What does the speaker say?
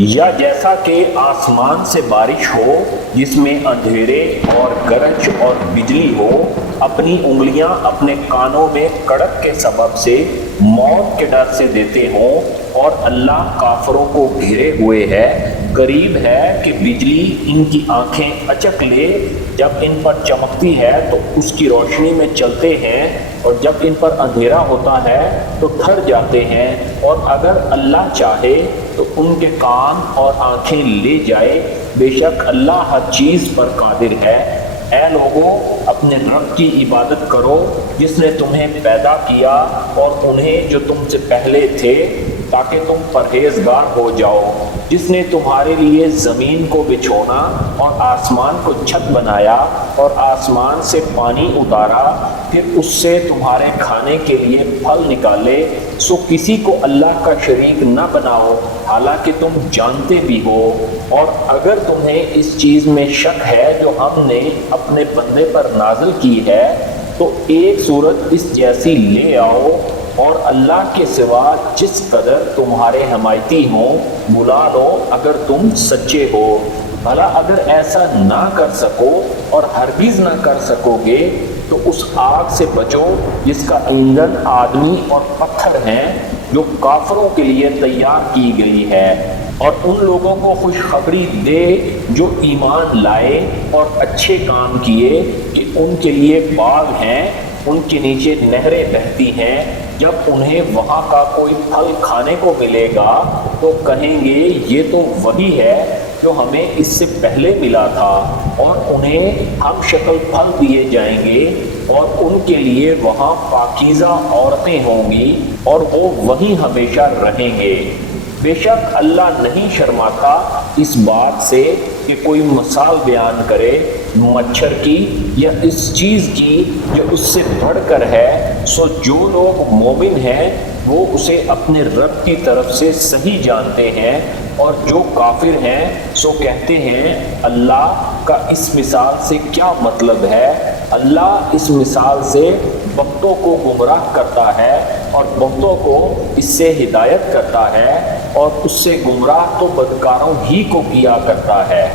یا جیسا کہ آسمان سے بارش ہو جس میں اندھیرے اور گرج اور بجلی ہو، اپنی انگلیاں اپنے کانوں میں کڑک کے سبب سے موت کے ڈر سے دیتے ہوں، اور اللہ کافروں کو گھیرے ہوئے ہے۔ قریب ہے کہ بجلی ان کی آنکھیں اچک لے، جب ان پر چمکتی ہے تو اس کی روشنی میں چلتے ہیں، اور جب ان پر اندھیرا ہوتا ہے تو ٹھہر جاتے ہیں، اور اگر اللہ چاہے تو ان کے کان اور آنکھیں لے جائے۔ بے شک اللہ ہر چیز پر قادر ہے۔ اے لوگو، اپنے رب کی عبادت کرو جس نے تمہیں پیدا کیا اور انہیں جو تم سے پہلے تھے، تاکہ تم پرہیزگار ہو جاؤ، جس نے تمہارے لیے زمین کو بچھونا اور آسمان کو چھت بنایا اور آسمان سے پانی اتارا، پھر اس سے تمہارے کھانے کے لیے پھل نکالے۔ سو کسی کو اللہ کا شریک نہ بناؤ، حالانکہ تم جانتے بھی ہو۔ اور اگر تمہیں اس چیز میں شک ہے جو ہم نے اپنے بندے پر نازل کی ہے، تو ایک صورت اس جیسی لے آؤ، اور اللہ کے سوا جس قدر تمہارے حمایتی ہوں بلا لو اگر تم سچے ہو۔ بھلا اگر ایسا نہ کر سکو اور ہرگز نہ کر سکو گے تو اس آگ سے بچو جس کا ایندھن آدمی اور پتھر ہیں، جو کافروں کے لیے تیار کی گئی ہے۔ اور ان لوگوں کو خوشخبری دے جو ایمان لائے اور اچھے کام کیے، کہ ان کے لیے باغ ہیں، ان کے نیچے نہریں بہتی ہیں۔ جب انہیں وہاں کا کوئی پھل کھانے کو ملے گا تو کہیں گے یہ تو وہی ہے جو ہمیں اس سے پہلے ملا تھا، اور انہیں ہم شکل پھل دیے جائیں گے، اور ان کے لیے وہاں پاکیزہ عورتیں ہوں گی، اور وہ وہیں ہمیشہ رہیں گے۔ بے شک اللہ نہیں شرماتا اس بات سے کہ کوئی مثال بیان کرے مچھر کی یا اس چیز کی جو اس سے بڑھ کر ہے۔ سو جو لوگ مومن ہیں وہ اسے اپنے رب کی طرف سے صحیح جانتے ہیں، اور جو کافر ہیں سو کہتے ہیں اللہ کا اس مثال سے کیا مطلب ہے۔ اللہ اس مثال سے بہتوں کو گمراہ کرتا ہے اور بہتوں کو اس سے ہدایت کرتا ہے، اور اس سے گمراہ تو بدکاروں ہی کو کیا کرتا ہے۔